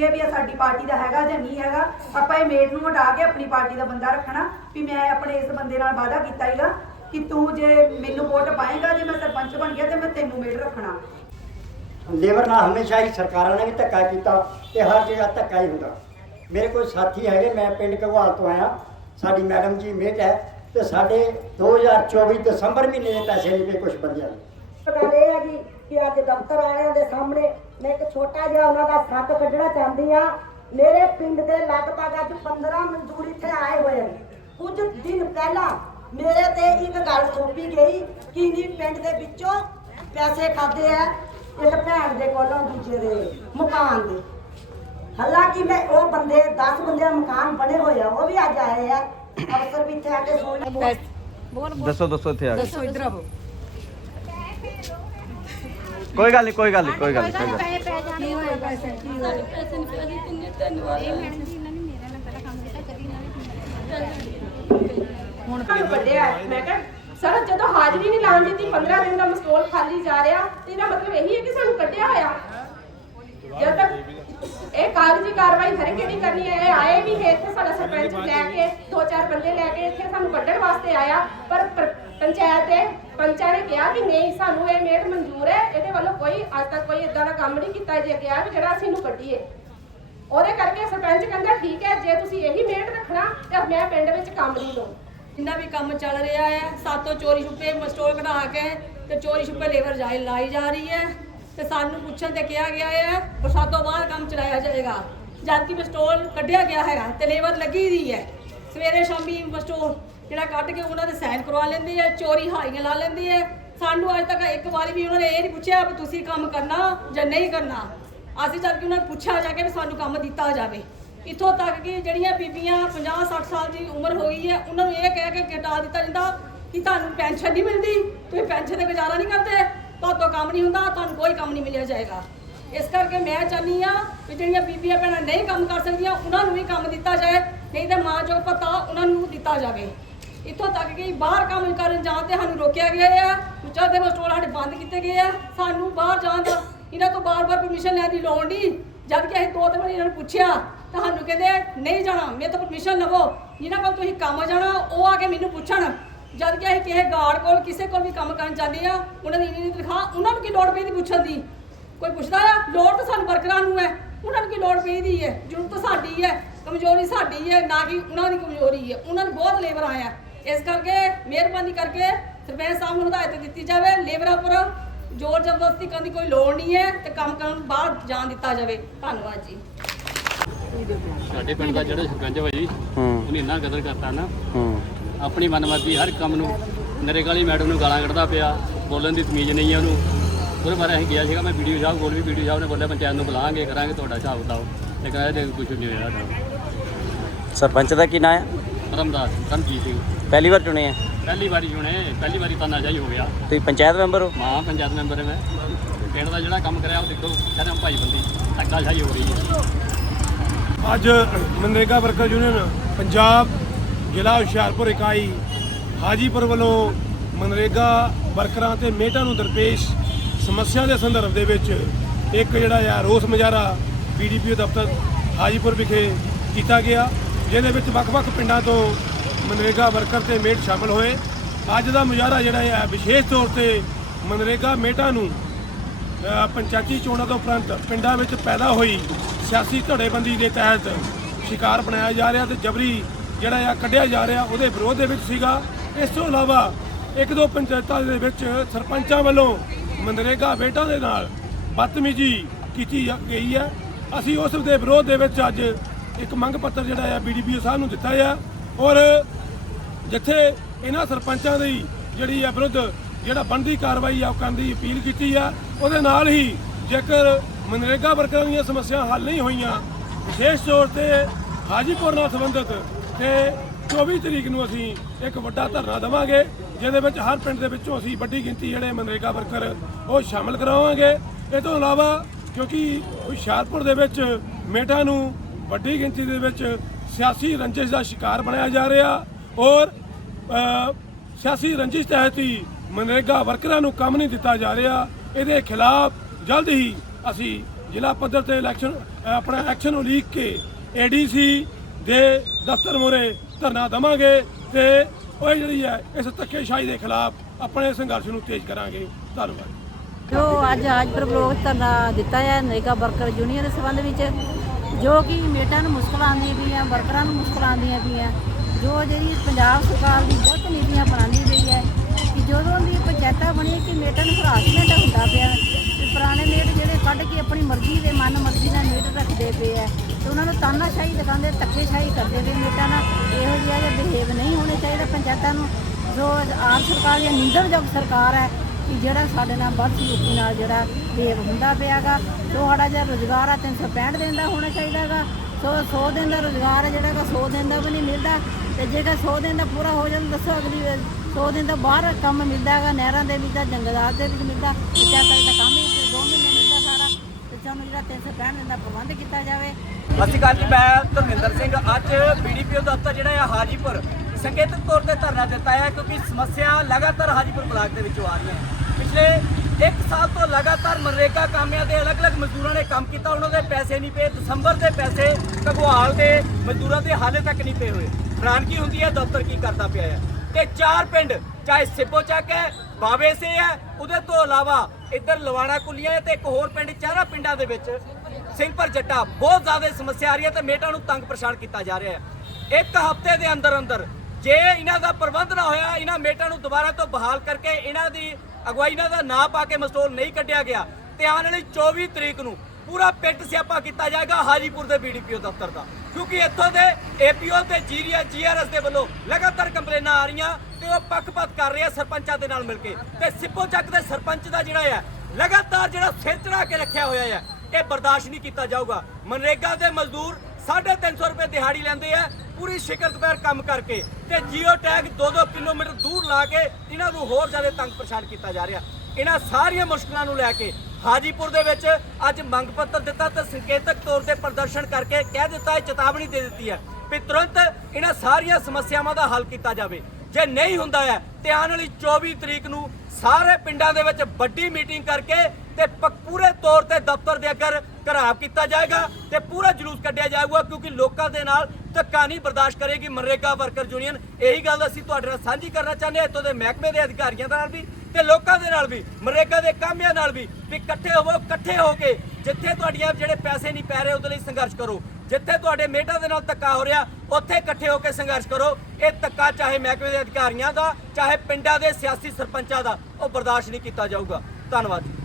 ਵੀ ਇਹ ਸਾਡੀ ਪਾਰਟੀ ਦਾ ਹੈਗਾ ਜਾਂ ਨਹੀਂ ਹੈਗਾ ਆਪਾਂ ਇਹ ਮੇਟ ਨੂੰ ਹਟਾ ਕੇ ਆਪਣੀ ਪਾਰਟੀ ਦਾ ਬੰਦਾ ਰੱਖਣਾ ਵੀ ਮੈਂ ਆਪਣੇ ਇਸ ਬੰਦੇ ਨਾਲ ਵਾਅਦਾ ਕੀਤਾ ਹੈਗਾ ਕਿ ਤੂੰ ਜੇ ਮੈਨੂੰ ਵੋਟ ਪਾਏਗਾ ਜੇ ਮੈਂ ਸਰਪੰਚ ਬਣ ਗਿਆ ਤੇ ਮੈਂ ਤੈਨੂੰ ਮੇਟ ਰੱਖਣਾ। ਲੇਬਰ ਨਾਲ ਹਮੇਸ਼ਾ ਹੀ ਸਰਕਾਰਾਂ ਨੇ ਵੀ ਧੱਕਾ ਕੀਤਾ ਤੇ ਹਰ ਜਗ੍ਹਾ ਧੱਕਾ ਹੀ ਹੁੰਦਾ। ਮੇਰੇ ਕੋਈ ਸਾਥੀ ਹੈਗੇ ਮੈਂ ਪਿੰਡ ਘਗਵਾਲ ਤੋਂ ਆਇਆ। ਸਾਡੀ ਮੈਡਮ ਜੀ ਮੇਟ ਹੈ ਤੇ ਸਾਡੇ 2024 ਦਸੰਬਰ ਮਹੀਨੇ ਦੇ ਪੈਸੇ ਨਹੀਂ ਪਏ ਕੁਝ ਬੰਦਿਆਂ ਨੂੰ ਗੱਲ ਇਹ ਹੈ ਕਿ ਕਿ ਅੱਜ ਦਫ਼ਤਰ ਵਾਲਿਆਂ ਦੇ ਸਾਹਮਣੇ ਮੈਂ ਇੱਕ ਛੋਟਾ ਜਿਹਾ ਉਹਨਾਂ ਦਾ ਸੱਤ ਕੱਢਣਾ ਚਾਹੁੰਦੀ ਆ ਮੇਰੇ ਪਿੰਡ ਦੇ ਲਗਭਗ ਅੱਜ 15 ਮਜ਼ਦੂਰ ਇੱਥੇ ਆਏ ਹੋਏ ਨੇ। ਕੁਝ ਦਿਨ ਪਹਿਲਾਂ ਮੇਰੇ ਤੇ ਇੱਕ ਗੱਲ ਥੋਪੀ ਗਈ ਕਿ ਨਹੀਂ ਪਿੰਡ ਦੇ ਵਿੱਚੋਂ ਪੈਸੇ ਖਾਦੇ ਆ ਇੱਕ ਭੈਣ ਦੇ ਕੋਲੋਂ ਦੂਜੇ ਦੇ ਮਕਾਨ ਦੇ। ਹਾਲਾਂਕਿ ਮੈਂ ਉਹ ਬੰਦੇ 10 ਬੰਦਿਆਂ ਮਕਾਨ ਬਣੇ ਹੋਏ ਆ ਉਹ ਵੀ ਅੱਜ ਆਏ ਆ। ਅਫਸਰ ਵੀ ਇੱਥੇ ਆ ਕੇ ਸੋਚ ਦੱਸੋ ਦੱਸੋ ਇੱਥੇ ਆ ਕੇ। ਦੱਸੋ ਇਧਰ ਆਵੋ ਕੋਈ ਗੱਲ ਨਹੀਂ ਕੋਈ ਗੱਲ ਨਹੀਂ ਕੋਈ ਗੱਲ ਨਹੀਂ ਕੋਈ ਗੱਲ ਨੀ। ਕੀ ਹੋਇਆ ਪੈਸੇ ਕੀ ਹੋਇਆ ਪੈਸੇ ਨਹੀਂ ਪਏ ਅਸੀਂ ਤਿੰਨੇ ਵਾਰ ਇਹ ਮੈਡਮ ਜੀ ਇਹਨਾਂ ਨੇ ਮੇਰੇ ਨਾਲ ਪਹਿਲਾਂ ਕੰਮ ਕੀਤਾ ਕਦੀ ਇਹਨਾਂ ਨੇ ਹੁਣ ਤੁਹਾਨੂੰ ਕੱਢਿਆ ਹੈ। ਮੈਂ ਕਿਹਾ ਸਰ ਜਦੋਂ ਹਾਜ਼ਰੀ ਨਹੀਂ ਲਾਉਣ ਦਿੱਤੀ 15 ਦਿਨ ਦਾ ਮਸਟੋਲ ਖਾਲੀ ਜਾ ਰਿਹਾ ਤੇ ਇਹਦਾ ਮਤਲਬ ਇਹੀ ਹੈ ਕਿ ਸਾਨੂੰ ਕੱਢਿਆ ਹੋਇਆ ਜਦ ਤੱਕ ਇਹ ਕਾਗਜ਼ੀ ਕਾਰਵਾਈ ਹਰ ਕਿਹੜੀ ਕਰਨੀ ਹੈ ਇਹ ਆਏ ਵੀ ਹੈ ਇੱਥੇ ਸਾਡਾ ਸਰਪੰਚ ਲੈ ਕੇ ਦੋ ਚਾਰ ਬੰਦੇ ਲੈ ਕੇ ਇੱਥੇ ਸਾਨੂੰ ਕੱਢਣ ਵਾਸਤੇ ਆਇਆ ਪਰ ਪਰ- ਪੰਚਾਇਤ ਦੇ ਪੰਚਾਂ ਨੇ ਕਿਹਾ ਵੀ ਨਹੀਂ, ਸਾਨੂੰ ਇਹ ਮੇਟ ਮਨਜ਼ੂਰ ਹੈ, ਇਹਦੇ ਵੱਲੋਂ ਕੋਈ, ਅੱਜ ਤੱਕ ਕੋਈ ਇਦਾਂ ਦਾ ਕੰਮ ਨਹੀਂ ਕੀਤਾ ਜੇ ਗਿਆ ਵੀ ਜਿਹੜਾ ਅਸੀਂ ਇਹਨੂੰ ਕੱਢੀਏ। ਉਹਦੇ ਕਰਕੇ ਸਰਪੰਚ ਕਹਿੰਦਾ, ਠੀਕ ਹੈ, ਜੇ ਤੁਸੀਂ ਇਹੀ ਮੇਟ ਰੱਖਣਾ, ਤੇ ਮੈਂ ਪਿੰਡ ਵਿੱਚ ਕੰਮ ਨਹੀਂ ਲਵਾਂ ਜਿੰਨਾ ਵੀ ਕੰਮ ਚੱਲ ਰਿਹਾ ਹੈ, ਸਾਤੋਂ ਚੋਰੀ ਛੁਪੇ ਮਸਟੋਲ ਕਢਾ ਕੇ ਤੇ ਚੋਰੀ ਛੁਪੇ ਲੇਬਰ ਜਾਈ ਲਾਈ ਜਾ ਰਹੀ ਹੈ ਤੇ ਸਾਨੂੰ ਪੁੱਛਣ ਤੇ ਕਿਹਾ ਗਿਆ ਹੈ ਬਰਸਾਤੋਂ ਬਾਅਦ ਕੰਮ ਚਲਾਇਆ ਜਾਏਗਾ। ਜਦ ਕਿ ਮਸਟੋਲ ਕੱਢਿਆ ਗਿਆ ਹੈਗਾ ਤੇ ਲੇਬਰ ਲੱਗੀ ਦੀ ਹੈ। ਸਵੇਰੇ ਸ਼ਾਮੀ ਮਸਟੋਲ ਜਿਹੜਾ ਕੱਢ ਕੇ ਉਹਨਾਂ ਦੇ ਸਾਈਨ ਕਰਵਾ ਲੈਂਦੀ ਹੈ, ਚੋਰੀ ਹਾਈਆਂ ਲਾ ਲੈਂਦੀ ਹੈ। ਸਾਨੂੰ ਅੱਜ ਤੱਕ ਇੱਕ ਵਾਰੀ ਵੀ ਉਹਨਾਂ ਨੇ ਇਹ ਨਹੀਂ ਪੁੱਛਿਆ ਵੀ ਤੁਸੀਂ ਕੰਮ ਕਰਨਾ ਜਾਂ ਨਹੀਂ ਕਰਨਾ। ਅਸੀਂ ਜਦ ਕਿ ਉਹਨਾਂ ਨੂੰ ਪੁੱਛਿਆ ਜਾ ਕੇ ਵੀ ਸਾਨੂੰ ਕੰਮ ਦਿੱਤਾ ਜਾਵੇ। ਇੱਥੋਂ ਤੱਕ ਕਿ ਜਿਹੜੀਆਂ ਬੀਬੀਆਂ 50 60 ਸਾਲ ਦੀ ਉਮਰ ਹੋ ਗਈ ਹੈ, ਉਹਨਾਂ ਨੂੰ ਇਹ ਕਹਿ ਕੇ ਹਟਾ ਦਿੱਤਾ ਜਾਂਦਾ ਕਿ ਤੁਹਾਨੂੰ ਪੈਨਸ਼ਨ ਨਹੀਂ ਮਿਲਦੀ, ਤੁਸੀਂ ਪੈਨਸ਼ਨ ਤੇ ਗੁਜ਼ਾਰਾ ਨਹੀਂ ਕਰਦੇ ਤੁਹਾਤੋਂ ਕੰਮ ਨਹੀਂ ਹੁੰਦਾ, ਤੁਹਾਨੂੰ ਕੋਈ ਕੰਮ ਨਹੀਂ ਮਿਲਿਆ ਜਾਏਗਾ। ਇਸ ਕਰਕੇ ਮੈਂ ਚਾਹਨੀ ਆ ਕਿ ਜਿਹੜੀਆਂ ਬੀਬੀਆਂ ਭੈਣਾਂ ਨਹੀਂ ਕੰਮ ਕਰ ਸਕਦੀਆਂ, ਉਹਨਾਂ ਨੂੰ ਵੀ ਕੰਮ ਦਿੱਤਾ ਜਾਏ, ਨਹੀਂ ਤਾਂ ਮਾਂ ਜੋ ਪਤਾ ਉਹਨਾਂ ਨੂੰ ਦਿੱਤਾ ਜਾਵੇ। ਇੱਥੋਂ ਤੱਕ ਕਿ ਬਾਹਰ ਕੰਮ ਕਰਨ ਜਾਣ ਤੇ ਸਾਨੂੰ ਰੋਕਿਆ ਗਿਆ ਆ। ਚੱਲਦੇ ਸਟੋਰ ਸਾਡੇ ਬੰਦ ਕੀਤੇ ਗਏ ਆ। ਸਾਨੂੰ ਬਾਹਰ ਜਾਣ ਦਾ ਇਹਨਾਂ ਤੋਂ ਬਾਰ-ਬਾਰ ਪਰਮਿਸ਼ਨ ਲੈਣ ਦੀ ਲੋੜ ਨਹੀਂ। ਜਦ ਕਿ ਅਸੀਂ ਦੋ ਤਿੰਨ ਵਾਰੀ ਇਹਨਾਂ ਨੂੰ ਪੁੱਛਿਆ, ਤੁਹਾਨੂੰ ਕਹਿੰਦੇ ਨਹੀਂ ਜਾਣਾ, ਮੇਰੇ ਤੋਂ ਪਰਮਿਸ਼ਨ ਲਵੋ। ਜਿਨ੍ਹਾਂ ਕੋਲ ਤੁਸੀਂ ਕੰਮ ਜਾਣਾ, ਉਹ ਆ ਕੇ ਮੈਨੂੰ ਪੁੱਛਣ। ਜਦ ਕਿ ਅਸੀਂ ਕਿਸੇ ਗਾਰਡ ਕੋਲ, ਕਿਸੇ ਕੋਲ ਵੀ ਕੰਮ ਕਰਨ ਜਾਂਦੇ ਆ, ਉਹਨਾਂ ਦੀ ਇੰਨੀ ਤਨਖਾਹ, ਉਹਨਾਂ ਨੂੰ ਕੀ ਲੋੜ ਪਈ ਦੀ ਪੁੱਛਣ ਦੀ? ਕੋਈ ਪੁੱਛਦਾ ਆ? ਲੋੜ ਤਾਂ ਸਾਨੂੰ ਵਰਕਰਾਂ ਨੂੰ ਹੈ। ਉਹਨਾਂ ਨੂੰ ਕੀ ਲੋੜ ਪਈ ਦੀ ਹੈ? ਜ਼ਰੂਰਤ ਸਾਡੀ ਹੈ, ਕਮਜ਼ੋਰੀ ਸਾਡੀ ਹੈ, ਨਾ ਕਿ ਉਹਨਾਂ ਦੀ ਕਮਜ਼ੋਰੀ ਹੈ। ਉਹਨਾਂ ਨੂੰ ਬਹੁਤ ਲੇਬਰ ਆਇਆ। ਇਸ ਕਰਕੇ ਮਿਹਰਬਾਨੀ ਕਰਕੇ ਸਰਪੰਚ ਸਾਹਿਬ ਨੂੰ ਹਦਾਇਤ ਦਿੱਤੀ ਜਾਵੇ ਲੇਬਰਾਂ ਉੱਪਰ ਜ਼ੋਰ ਜ਼ਬਰਦਸਤੀ ਕਰਨ ਦੀ ਕੋਈ ਲੋੜ ਨਹੀਂ ਹੈ ਤੇ ਕੰਮ ਕਰਨ ਬਾਹਰ ਜਾਣ ਦਿੱਤਾ ਜਾਵੇ। ਧੰਨਵਾਦ ਜੀ। ਸਾਡੇ ਪਿੰਡ ਦਾ ਜਿਹੜਾ ਸਰਪੰਚ ਵਾ ਜੀ ਹੂੰ। ਉਹਨੇ ਇੰਨਾ ਕਦਰ ਕਰਤਾ ਨਾ ਹੂੰ। ਆਪਣੀ ਮਨਮਰਜ਼ੀ ਹਰ ਕੰਮ ਨੂੰ ਨਰੇਗਾ ਵਾਲੀ ਮੈਡਮ ਨੂੰ ਗਾਲਾਂ ਕੱਢਦਾ ਪਿਆ ਬੋਲਣ ਦੀ ਤਮੀਜ਼ ਨਹੀਂ ਹੈ ਉਹਨੂੰ। ਉਹਦੇ ਬਾਰੇ ਅਸੀਂ ਗਿਆ ਸੀਗਾ ਮੈਂ ਵੀਡੀਓ ਸਾਹਿਬ ਕੋਲ ਵੀ ਵੀਡੀਓ ਸਾਹਿਬ ਨੇ ਬੋਲਿਆ ਪੰਚਾਇਤ ਨੂੰ ਬੁਲਾਵਾਂਗੇ ਕਰਾਂਗੇ ਤੁਹਾਡਾ ਹਿਸਾਬ ਕਿਤਾਬ। ਤੇ ਕਹਿੰਦਾ ਕੁਝ ਨਹੀਂ ਹੋਇਆ ਸਰਪੰਚ ਦਾ ਕੀ ਨਾਂ ਹੈ ਰਮਦਾਸ ਰਣਜੀਤ ਸਿੰਘ। ਪਹਿਲੀ ਵਾਰ ਚੁਣੇ ਆ? ਪਹਿਲੀ ਵਾਰੀ ਚੁਣੇ ਪਹਿਲੀ ਵਾਰੀ ਤਾਂ ਨਾਜਾ ਹੀ ਹੋ ਗਿਆ। ਤੁਸੀਂ ਪੰਚਾਇਤ ਮੈਂਬਰ ਹੋ? ਮਾਂ ਪੰਚਾਇਤ ਮੈਂਬਰ ਹਾਂ ਮੈਂ। ਪਿੰਡ ਦਾ ਜਿਹੜਾ ਕੰਮ ਕਰਿਆ ਉਹ ਦੇਖੋ ਸ਼ਰਮ ਭਾਈ ਬੰਦੀ। ਧੱਕਾਸ਼ਾਹੀ ਹੋ ਰਹੀ ਹੈ। ਅੱਜ ਮਨਰੇਗਾ ਵਰਕਰ ਯੂਨੀਅਨ ਪੰਜਾਬ ਜ਼ਿਲ੍ਹਾ ਹੁਸ਼ਿਆਰਪੁਰ ਇਕਾਈ ਹਾਜੀਪੁਰ ਵੱਲੋਂ ਮਨਰੇਗਾ ਵਰਕਰਾਂ ਤੇ ਮੇਟਾਂ ਨੂੰ ਦਰਪੇਸ਼ ਸਮੱਸਿਆ ਦੇ ਸੰਦਰਭ ਦੇ ਵਿੱਚ ਇੱਕ ਜਿਹੜਾ ਆ ਰੋਸ ਮੁਜ਼ਾਹਰਾ ਬੀਡੀਪੀਓ ਦਫ਼ਤਰ ਹਾਜੀਪੁਰ ਵਿਖੇ ਕੀਤਾ ਗਿਆ। ਜਿਹਦੇ ਵਿੱਚ ਵੱਖ-ਵੱਖ ਪਿੰਡਾਂ ਤੋਂ ਮਨਰੇਗਾ ਵਰਕਰ ਤੇ ਮੇਟ ਸ਼ਾਮਲ ਹੋਏ। ਅੱਜ ਦਾ ਮੁਜ਼ਾਹਰਾ ਜਿਹੜਾ ਆ ਵਿਸ਼ੇਸ਼ ਤੌਰ ਤੇ ਮਨਰੇਗਾ ਮੇਟਾਂ ਨੂੰ ਪੰਚਾਇਤੀ ਚੋਣਾਂ ਤੋਂ ਉਪਰੰਤ ਪਿੰਡਾਂ ਵਿੱਚ ਪੈਦਾ ਹੋਈ ਸਿਆਸੀ ਧੜੇਬੰਦੀ ਦੇ ਤਹਿਤ ਸ਼ਿਕਾਰ ਬਣਾਇਆ ਜਾ ਰਿਹਾ ਤੇ ਜਬਰੀ ਜਿਹੜਾ ਆ ਕੱਢਿਆ ਜਾ ਰਿਹਾ, ਉਹਦੇ ਵਿਰੋਧ ਦੇ ਵਿੱਚ ਸੀਗਾ। ਇਸ ਤੋਂ ਇਲਾਵਾ ਇੱਕ ਦੋ ਪੰਚਾਇਤਾਂ ਦੇ ਵਿੱਚ ਸਰਪੰਚਾਂ ਵੱਲੋਂ ਮਨਰੇਗਾ ਬੇਟਾਂ ਦੇ ਨਾਲ ਬਦਤਮੀਜ਼ੀ ਕੀਤੀ ਜਾ- ਗਈ ਹੈ। ਅਸੀਂ ਉਸ ਦੇ ਵਿਰੋਧ ਦੇ ਵਿੱਚ ਅੱਜ ਇੱਕ ਮੰਗ ਪੱਤਰ ਜਿਹੜਾ ਆ ਬੀਡੀਪੀਓ ਸਾਹਿਬ ਨੂੰ ਦਿੱਤਾ ਆ ਔਰ ਜਿੱਥੇ ਇਹਨਾਂ ਸਰਪੰਚਾਂ ਦੀ ਜਿਹੜੀ ਆ ਵਿਰੁੱਧ ਜਿਹੜਾ ਬਣਦੀ ਕਾਰਵਾਈ ਆ, ਉਹ ਕਰਨ ਦੀ ਅਪੀਲ ਕੀਤੀ ਆ, ਉਹਦੇ ਨਾਲ ਹੀ ਜੇਕਰ ਮਨਰੇਗਾ ਵਰਕਰਾਂ ਦੀਆਂ ਸਮੱਸਿਆ ਹੱਲ ਨਹੀਂ ਹੋਈਆਂ, ਵਿਸ਼ੇਸ਼ ਤੌਰ ਤੇ ਹਾਜੀਪੁਰ ਨਾਲ ਸੰਬੰਧਿਤ ਤੇ 24 ਤਰੀਕ ਨੂੰ ਅਸੀਂ ਇੱਕ ਵੱਡਾ ਧਰਨਾ ਦੇਵਾਂਗੇ, ਜਿਹਦੇ ਵਿੱਚ ਹਰ ਪਿੰਡ ਦੇ ਵਿੱਚੋਂ ਅਸੀਂ ਵੱਡੀ ਗਿਣਤੀ ਜਿਹੜੇ ਮਨਰੇਗਾ ਵਰਕਰ ਉਹ ਸ਼ਾਮਲ ਕਰਾਵਾਂਗੇ। ਇਹ ਤੋਂ ਇਲਾਵਾ ਕਿਉਂਕਿ ਹੁਸ਼ਿਆਰਪੁਰ ਦੇ ਵਿੱਚ ਮੇਟਾਂ ਨੂੰ ਵੱਡੀ ਗਿਣਤੀ ਦੇ ਵਿੱਚ ਸਿਆਸੀ ਰੰਜਿਸ਼ ਦਾ ਸ਼ਿਕਾਰ ਬਣਾਇਆ ਜਾ ਰਿਹਾ ਔਰ ਸਿਆਸੀ ਰੰਜਿਸ਼ ਤਹਿਤ ਹੀ ਮਨਰੇਗਾ ਵਰਕਰਾਂ ਨੂੰ ਕੰਮ ਨਹੀਂ ਦਿੱਤਾ ਜਾ ਰਿਹਾ। ਇਹਦੇ ਖਿਲਾਫ ਜਲਦ ਹੀ ਅਸੀਂ ਜ਼ਿਲ੍ਹਾ ਪੱਧਰ ਤੇ ਇਲੈਕਸ਼ਨ ਅ, ਆਪਣਾ ਐਕਸ਼ਨ ਉਲੀਕ ਕੇ ਏਡੀਸੀ ਦੇ ਦਫ਼ਤਰ ਮੂਹਰੇ ਧਰਨਾ ਦਵਾਂਗੇ ਤੇ ਉਹ ਜਿਹੜੀ ਹੈ ਇਸ ਧੱਕੇਸ਼ਾਹੀ ਦੇ ਖਿਲਾਫ ਆਪਣੇ ਸੰਘਰਸ਼ ਨੂੰ ਤੇਜ਼ ਕਰਾਂਗੇ। ਧੰਨਵਾਦ। ਜੋ ਅੱਜ ਹਾਜਪੁਰ ਬਲੋਕ ਧਰਨਾ ਦਿੱਤਾ ਹੈ ਨਰੇਗਾ ਵਰਕਰ ਯੂਨੀਅਨ ਦੇ ਸੰਬੰਧ ਵਿੱਚ ਜੋ ਕਿ ਮੇਟਾਂ ਨੂੰ ਮੁਸ਼ਕਲਾਂ ਆਉਂਦੀਆਂ ਪਈਆਂ, ਵਰਕਰਾਂ ਨੂੰ ਮੁਸ਼ਕਲਾਂ ਆਉਂਦੀਆਂ ਪਈਆਂ, ਜੋ ਜਿਹੜੀ ਪੰਜਾਬ ਸਰਕਾਰ ਦੀ ਬਹੁਤ ਨੀਤੀਆਂ ਬਣਾਉਂਦੀ ਪਈ ਹੈ ਕਿ ਜਦੋਂ ਦੀ ਪੰਚਾਇਤਾਂ ਬਣੀ ਕਿ ਮੇਟਾਂ ਨੂੰ ਹਰਾਸਮੈਂਟ ਹੁੰਦਾ ਪਿਆ, ਤੇ ਪੁਰਾਣੇ ਮੇਟ ਜਿਹੜੇ ਕੱਢ ਕੇ ਆਪਣੀ ਮਰਜ਼ੀ ਦੇ ਮਨ ਮਰਜ਼ੀ ਨਾਲ ਮੇਟ ਰੱਖਦੇ ਪਏ ਹੈ, ਤੇ ਉਹਨਾਂ ਨੂੰ ਤਾਨਾਸ਼ਾਹੀ ਦਿਖਾਉਂਦੇ, ਧੱਕੇਸ਼ਾਹੀ ਕਰਦੇ ਪਏ ਮੇਟਾਂ ਨਾਲ, ਇਹੋ ਜਿਹਾ ਜਿਹਾ ਬਿਹੇਵ ਨਹੀਂ ਹੋਣੇ ਚਾਹੀਦਾ ਪੰਚਾਇਤਾਂ ਨੂੰ, ਜੋ ਆਪ ਸਰਕਾਰ ਜਾਂ ਨਿੰਦਣਯੋਗ ਸਰਕਾਰ ਹੈ ਕਿ ਜਿਹੜਾ ਸਾਡੇ ਨਾਲ ਬਦਸਲੂਕੀ ਨਾਲ ਜਿਹੜਾ ਬੇਵ ਹੁੰਦਾ ਪਿਆਗਾ, ਸੋ ਸਾਡਾ ਜਿਹੜਾ ਰੋਜ਼ਗਾਰ ਆ 365 ਦਿਨ ਦਾ ਹੋਣਾ ਚਾਹੀਦਾਗਾ। ਸੋ 100 ਦਿਨ ਦਾ ਰੋਜ਼ਗਾਰ ਹੈ ਜਿਹੜਾ 100 ਦਿਨ ਦਾ ਵੀ ਨਹੀਂ ਮਿਲਦਾ। ਤੇ ਜੇਕਰ 100 ਦਿਨ ਦਾ ਪੂਰਾ ਹੋ ਜਾਂਦਾ ਦੱਸੋ ਅਗਲੀ 100 ਦਿਨ ਦਾ ਬਾਹਰ ਕੰਮ ਮਿਲਦਾ ਹੈਗਾ, ਨਹਿਰਾਂ ਦੇ ਵਿੱਚ ਜੰਗਲਾਤ ਦੇ ਵਿੱਚ ਮਿਲਦਾ ਪੰਚਾਇਤਾਂ ਦਾ ਕੰਮ ਹੀ 2 ਮਹੀਨੇ ਮਿਲਦਾ ਸਾਰਾ। ਤੇ ਸਾਨੂੰ ਜਿਹੜਾ 365 ਦਿਨ ਦਾ ਪ੍ਰਬੰਧ ਕੀਤਾ ਜਾਵੇ। ਅਸੀਂ ਕੱਲ੍ਹ ਜੀ, ਮੈਂ ਧਰਮਿੰਦਰ ਸਿੰਘ। ਅੱਜ ਬੀਡੀਪੀਓ ਦਫ਼ਤਰ ਜਿਹੜਾ ਹੈ ਹਾਜੀਪੁਰ ਸੰਕੇਤਕ ਤੌਰ ਤੇ ਧਰਨਾ ਦਿੱਤਾ ਹੈ ਕਿਉਂਕਿ ਸਮੱਸਿਆ ਲਗਾਤਾਰ ਹਾਜੀਪੁਰ ਬਲਾਕ ਦੇ ਵਿੱਚੋਂ ਆ ਰਹੀ ਹੈ ਪਿਛਲੇ 1 ਸਾਲ ਤੋਂ ਲਗਾਤਾਰ ਮਨਰੇਗਾ ਕਾਮਿਆਂ ਦੇ ਅਲੱਗ-ਅਲੱਗ ਮਜ਼ਦੂਰਾਂ ਨੇ ਕੰਮ ਕੀਤਾ, ਉਹਨਾਂ ਦੇ ਪੈਸੇ ਨਹੀਂ ਪਏ, ਦਸੰਬਰ ਦੇ ਪੈਸੇ ਘਗਵਾਲ ਦੇ ਮਜ਼ਦੂਰਾਂ ਦੇ ਹਾਲੇ ਤੱਕ ਨਹੀਂ ਪਏ ਹੋਏ। ਹੈਰਾਨਗੀ ਹੁੰਦੀ ਹੈ, ਦਫ਼ਤਰ ਕੀ ਕਰਦਾ ਪਿਆ ਹੈ? ਤੇ ਚਾਰ ਪਿੰਡ, ਚਾਹੇ ਸਿੱਪੋ ਚੱਕ ਹੈ ਬਾਵੇ ਸੇ ਹੈ, ਉਹਦੇ ਤੋਂ ਇਲਾਵਾ ਇੱਧਰ ਲਵਾਣਾ ਕੁਲੀਆਂ ਤੇ ਇੱਕ ਹੋਰ ਪਿੰਡ ਚਾਰਾਂ ਪਿੰਡਾਂ ਦੇ ਵਿੱਚ ਸਿੰਘਪੁਰ ਜੱਟਾ ਬਹੁਤ ਜ਼ਿਆਦਾ ਸਮੱਸਿਆ ਆ ਰਹੀ ਹੈ ਤੇ ਮੇਟਾਂ ਨੂੰ ਤੰਗ ਪਰੇਸ਼ਾਨ ਕੀਤਾ ਜਾ ਰਿਹਾ ਹੈ। ਇੱਕ ਹਫ਼ਤੇ ਦੇ ਅੰਦਰ ਅੰਦਰ ਜੇ ਇਹਨਾਂ ਦਾ ਪ੍ਰਬੰਧ ਨਾ ਹੋਇਆ, ਇਹਨਾਂ ਮੇਟਾਂ ਨੂੰ ਦੁਬਾਰਾ ਤੋਂ ਬਹਾਲ ਕਰਕੇ ਇਹਨਾਂ ਦੀ ਅਗਵਾਈ ਇਹਨਾਂ ਦਾ ਨਾਂ ਪਾ ਕੇ ਮਸਟੋਲ ਨਹੀਂ ਕੱਢਿਆ ਗਿਆ, ਤੇ ਆਉਣ ਵਾਲੀ 24 ਤਰੀਕ ਨੂੰ ਪੂਰਾ ਪਿੰਡ ਸਿਆਪਾ ਕੀਤਾ ਜਾਏਗਾ ਹਾਜੀਪੁਰ ਦੇ ਬੀਡੀਪੀਓ ਦਫ਼ਤਰ ਦਾ, ਕਿਉਂਕਿ ਇੱਥੋਂ ਦੇ ਏਪੀਓ ਤੇ ਜੀਰੀਆ ਜੀਆਰਐਸ ਦੇ ਵੱਲੋਂ ਲਗਾਤਾਰ ਕੰਪਲੇਨਾਂ ਆ ਰਹੀਆਂ ਤੇ ਉਹ ਪੱਖਪਾਤ ਕਰ ਰਹੇ ਆ ਸਰਪੰਚਾਂ ਦੇ ਨਾਲ ਮਿਲ ਕੇ, ਤੇ ਸਿੱਪੋ ਚੱਕ ਦੇ ਸਰਪੰਚ ਦਾ ਜਿਹੜਾ ਹੈ ਲਗਾਤਾਰ ਜਿਹੜਾ ਸਿਰ ਚੜਾ ਕੇ ਰੱਖਿਆ ਹੋਇਆ ਹੈ ਇਹ ਬਰਦਾਸ਼ਤ ਨਹੀਂ ਕੀਤਾ ਜਾਊਗਾ। ਮਨਰੇਗਾ ਦੇ ਮਜ਼ਦੂਰ 350 ਰੁਪਏ ਦਿਹਾੜੀ ਲੈਂਦੇ ਆ ਪੂਰੀ ਸ਼ਿਕਰ ਦੁਪਹਿਰ ਕੰਮ ਕਰਕੇ ਤੇ ਜੀਓ ਟੈਗ 2-2 ਕਿਲੋਮੀਟਰ ਦੂਰ ਲਾ ਕੇ ਇਹਨਾਂ ਨੂੰ ਹੋਰ ਜ਼ਿਆਦਾ ਤੰਗ ਪਰੇਸ਼ਾਨ ਕੀਤਾ ਜਾ ਰਿਹਾ। ਇਹਨਾਂ ਸਾਰੀਆਂ ਮੁਸ਼ਕਲਾਂ ਨੂੰ ਲੈ ਕੇ ਹਾਜੀਪੁਰ ਦੇ ਵਿੱਚ ਅੱਜ ਮੰਗ ਪੱਤਰ ਦਿੱਤਾ ਤੇ ਸੰਕੇਤਕ ਤੌਰ ਤੇ ਪ੍ਰਦਰਸ਼ਨ ਕਰਕੇ ਕਹਿ ਦਿੱਤਾ ਹੈ ਚੇਤਾਵਨੀ ਦੇ ਦਿੱਤੀ ਹੈ ਵੀ ਤੁਰੰਤ ਇਹਨਾਂ ਸਾਰੀਆਂ ਸਮੱਸਿਆਵਾਂ ਦਾ ਹੱਲ ਕੀਤਾ ਜਾਵੇ। ਜੇ ਨਹੀਂ ਹੁੰਦਾ ਹੈ, ਤੇ ਆਉਣ ਵਾਲੀ 24 ਤਰੀਕ ਨੂੰ ਸਾਰੇ ਪਿੰਡਾਂ ਦੇ ਵਿੱਚ ਵੱਡੀ ਮੀਟਿੰਗ ਕਰਕੇ ਤੇ ਪੂਰੇ ਤੌਰ ਤੇ ਦਫ਼ਤਰ ਦੇ ਅੱਗੇ ਘਰਾਵ ਕੀਤਾ ਜਾਏਗਾ ਤੇ ਪੂਰਾ ਜਲੂਸ ਕੱਢਿਆ ਜਾਊਗਾ, ਕਿਉਂਕਿ ਲੋਕਾਂ ਦੇ ਨਾਲ ਧੱਕਾ ਨਹੀਂ ਬਰਦਾਸ਼ਤ ਕਰੇਗੀ ਮਨਰੇਗਾ ਵਰਕਰ ਯੂਨੀਅਨ, ਇਹੀ ਗੱਲ ਅਸੀਂ ਤੁਹਾਡੇ ਨਾਲ ਸਾਂਝੀ ਕਰਨਾ ਚਾਹੁੰਦੇ ਹਾਂ, ਇੱਥੋਂ ਦੇ ਮਹਿਕਮੇ ਦੇ ਅਧਿਕਾਰੀਆਂ ਦੇ ਨਾਲ ਵੀ ਤੇ ਲੋਕਾਂ ਦੇ ਨਾਲ ਵੀ, ਮਨਰੇਗਾ ਦੇ ਕਾਮਿਆਂ ਨਾਲ ਵੀ ਵੀ ਇਕੱਠੇ ਹੋਵੋ, ਇਕੱਠੇ ਹੋ ਕੇ ਜਿੱਥੇ ਤੁਹਾਡੀਆਂ ਜਿਹੜੇ ਪੈਸੇ ਨਹੀਂ ਪੈ ਰਹੇ ਉਹਦੇ ਲਈ ਸੰਘਰਸ਼ ਕਰੋ। ਜਿੱਥੇ ਤੁਹਾਡੇ ਮੇਟਾਂ ਦੇ ਨਾਲ ਧੱਕਾ ਹੋ ਰਿਹਾ, ਉੱਥੇ ਇਕੱਠੇ ਹੋ ਕੇ ਸੰਘਰਸ਼ ਕਰੋ। ਇਹ ਧੱਕਾ ਚਾਹੇ ਮਹਿਕਮੇ ਦੇ ਅਧਿਕਾਰੀਆਂ ਦਾ, ਚਾਹੇ ਪਿੰਡਾਂ ਦੇ ਸਿਆਸੀ ਸਰਪੰਚਾਂ ਦਾ, ਉਹ ਬਰਦਾਸ਼ਤ ਨਹੀਂ ਕੀਤਾ ਜਾਊਗਾ। ਧੰਨਵਾਦ ਜੀ।